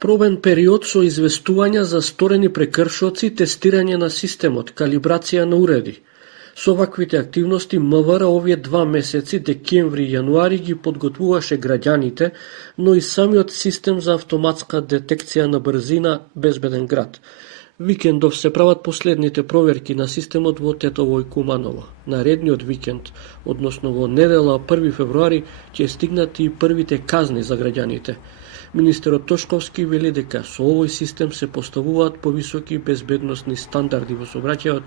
Пробен период со известувања за сторени прекршоци, тестирање на системот, калибрација на уреди. Со ваквите активности МВР овие 2 месеци, декември и јануари, ги подготвуваше граѓаните, но и самиот систем за автоматска детекција на брзина Безбеден град. Викендов се прават последните проверки на системот во Тетово и Куманово. Наредниот викенд, односно во недела 1 февруари, ќе стигнат и првите казни за граѓаните. Министерот Тошковски вели дека со овој систем се поставуваат повисоки безбедносни стандарди во сообраќајот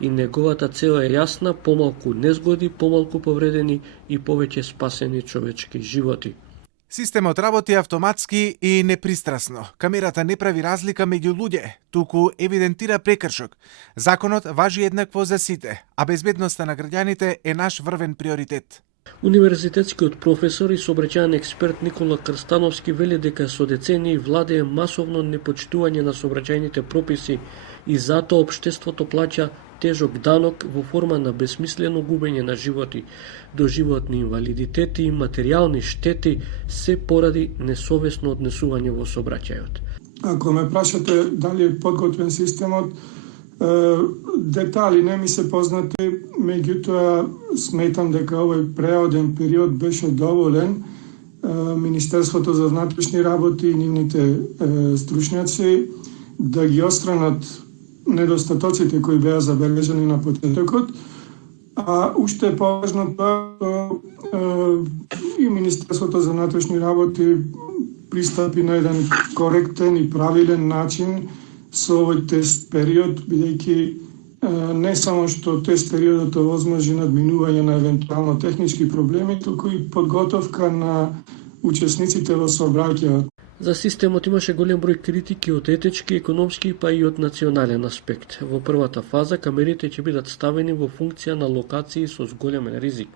и неговата цел е јасна: помалку незгоди, помалку повредени и повеќе спасени човечки животи. Системот работи автоматски и непристрасно. Камерата не прави разлика меѓу луѓе, туку евидентира прекршок. Законот важи еднакво за сите, а безбедноста на граѓаните е наш врвен приоритет. Универзитетскиот професор и сообраќајен експерт Никола Крстановски вели дека со децении владее масовно непочитување на сообраќајните прописи и затоа општеството плаќа тежок данок во форма на бесмислено губење на животи, доживотни инвалидитети и материјални штети, се поради несовесно однесување во сообраќајот. Ако ме прашате дали е подготвен системот, детали не ми се познати, меѓутоа сметам дека овој преоден период беше доволен Министерството за внатрешни работи и нивните стручњаци да ги отстранат недостатоците кои беа забележани на почетокот, а уште поважно тоа и Министерството за внатрешни работи пристапи на еден коректен и правилен начин со овој тест период, бидејќи не само што тест периодот овозможи надминување на евентуално технички проблеми, туку и подготовка на учесниците во сообраќајот. За системот имаше голем број критики од етички, економски па и од национален аспект. Во првата фаза камерите ќе бидат ставени во функција на локации со зголемен ризик,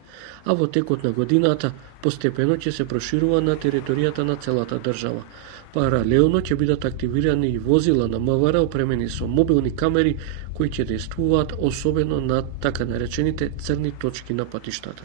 а во текот на годината постепено ќе се проширува на територијата на целата држава. Паралелно ќе бидат активирани и возила на МВР опремени со мобилни камери кои ќе дејствуваат особено на така наречените црни точки на патиштата.